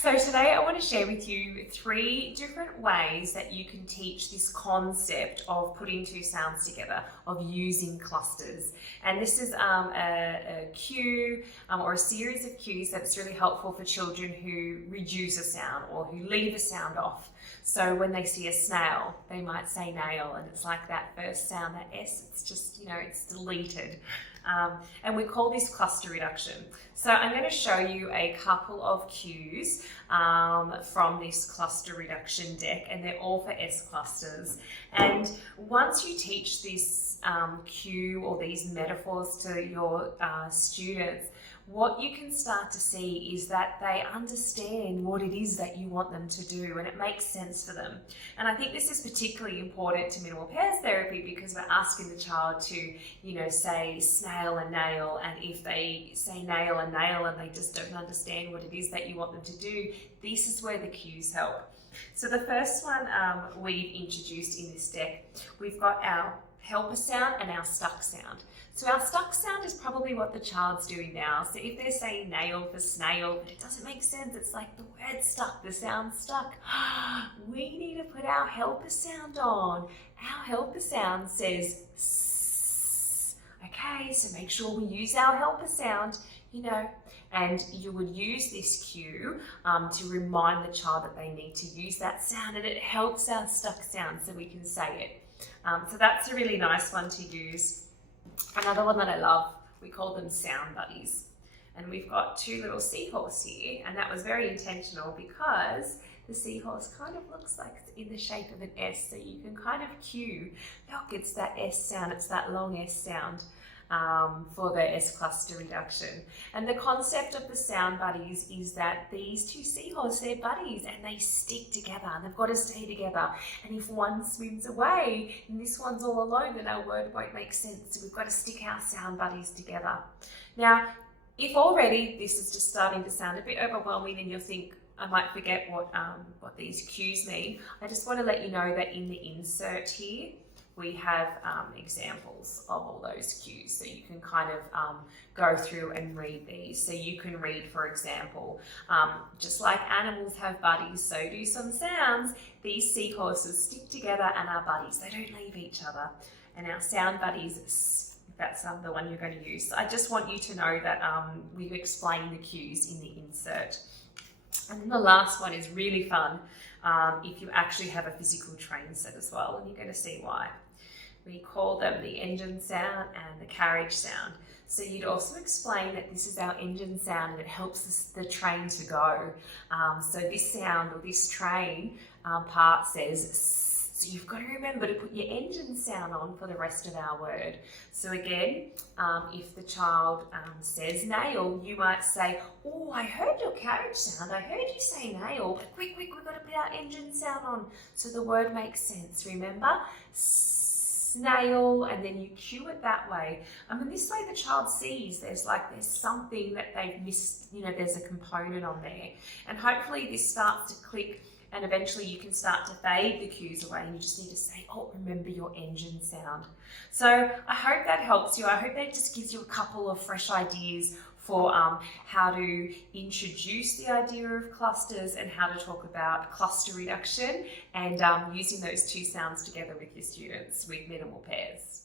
So today I want to share with you 3 different ways that you can teach this concept of putting 2 sounds together, of using clusters. And this is a cue or a series of cues that's really helpful for children who reduce a sound or who leave a sound off. So when they see a snail, they might say nail, and it's like that first sound, that S, it's just, it's deleted. And we call this cluster reduction. So I'm going to show you a couple of cues from this cluster reduction deck, and they're all for S clusters. And once you teach this cue or these metaphors to your students, what you can start to see is that they understand what it is that you want them to do, and it makes sense for them. And I think this is particularly important to minimal pairs therapy because we're asking the child to, say snail and nail, and if they say nail and they just don't understand what it is that you want them to do, this is where the cues help. So the first one we've introduced in this deck, we've got our helper sound and our stuck sound. So our stuck sound is probably what the child's doing now. So if they're saying nail for snail, but it doesn't make sense, it's like the word stuck, the sound stuck. We need to put our helper sound on. Our helper sound says S. Okay, so make sure we use our helper sound, and you would use this cue to remind the child that they need to use that sound, and it helps our stuck sound so we can say it. So that's a really nice one to use. Another one that I love, we call them sound buddies. And we've got 2 little seahorse here, and that was very intentional because the seahorse kind of looks like it's in the shape of an S, so you can kind of cue, look, it's that S sound, it's that long S sound for the S cluster reduction. And the concept of the sound buddies is that these 2 seahorses, they're buddies and they stick together and they've got to stay together. And if one swims away and this one's all alone, then our word won't make sense. So we've got to stick our sound buddies together. Now, if already this is just starting to sound a bit overwhelming and you'll think, I might forget what these cues mean, I just want to let you know that in the insert here, we have examples of all those cues, so you can kind of go through and read these. So you can read, for example, just like animals have buddies, so do some sounds. These seahorses stick together and are buddies. They don't leave each other. And our sound buddies, that's the one you're going to use. So I just want you to know that we explain the cues in the insert. And then the last one is really fun if you actually have a physical train set as well, and you're going to see why. We call them the engine sound and the carriage sound. So you'd also explain that this is our engine sound and it helps the train to go. So this sound or this train part says S. So you've got to remember to put your engine sound on for the rest of our word. So again, if the child says nail, you might say, oh, I heard your carriage sound. I heard you say nail, but quick, we've got to put our engine sound on so the word makes sense. Remember? Snail, and then you cue it that way. And this way the child sees there's something that they've missed, there's a component on there. And hopefully this starts to click, and eventually you can start to fade the cues away and you just need to say, oh, remember your engine sound. So I hope that helps you. I hope that just gives you a couple of fresh ideas for how to introduce the idea of clusters and how to talk about cluster reduction and using those 2 sounds together with your students with minimal pairs.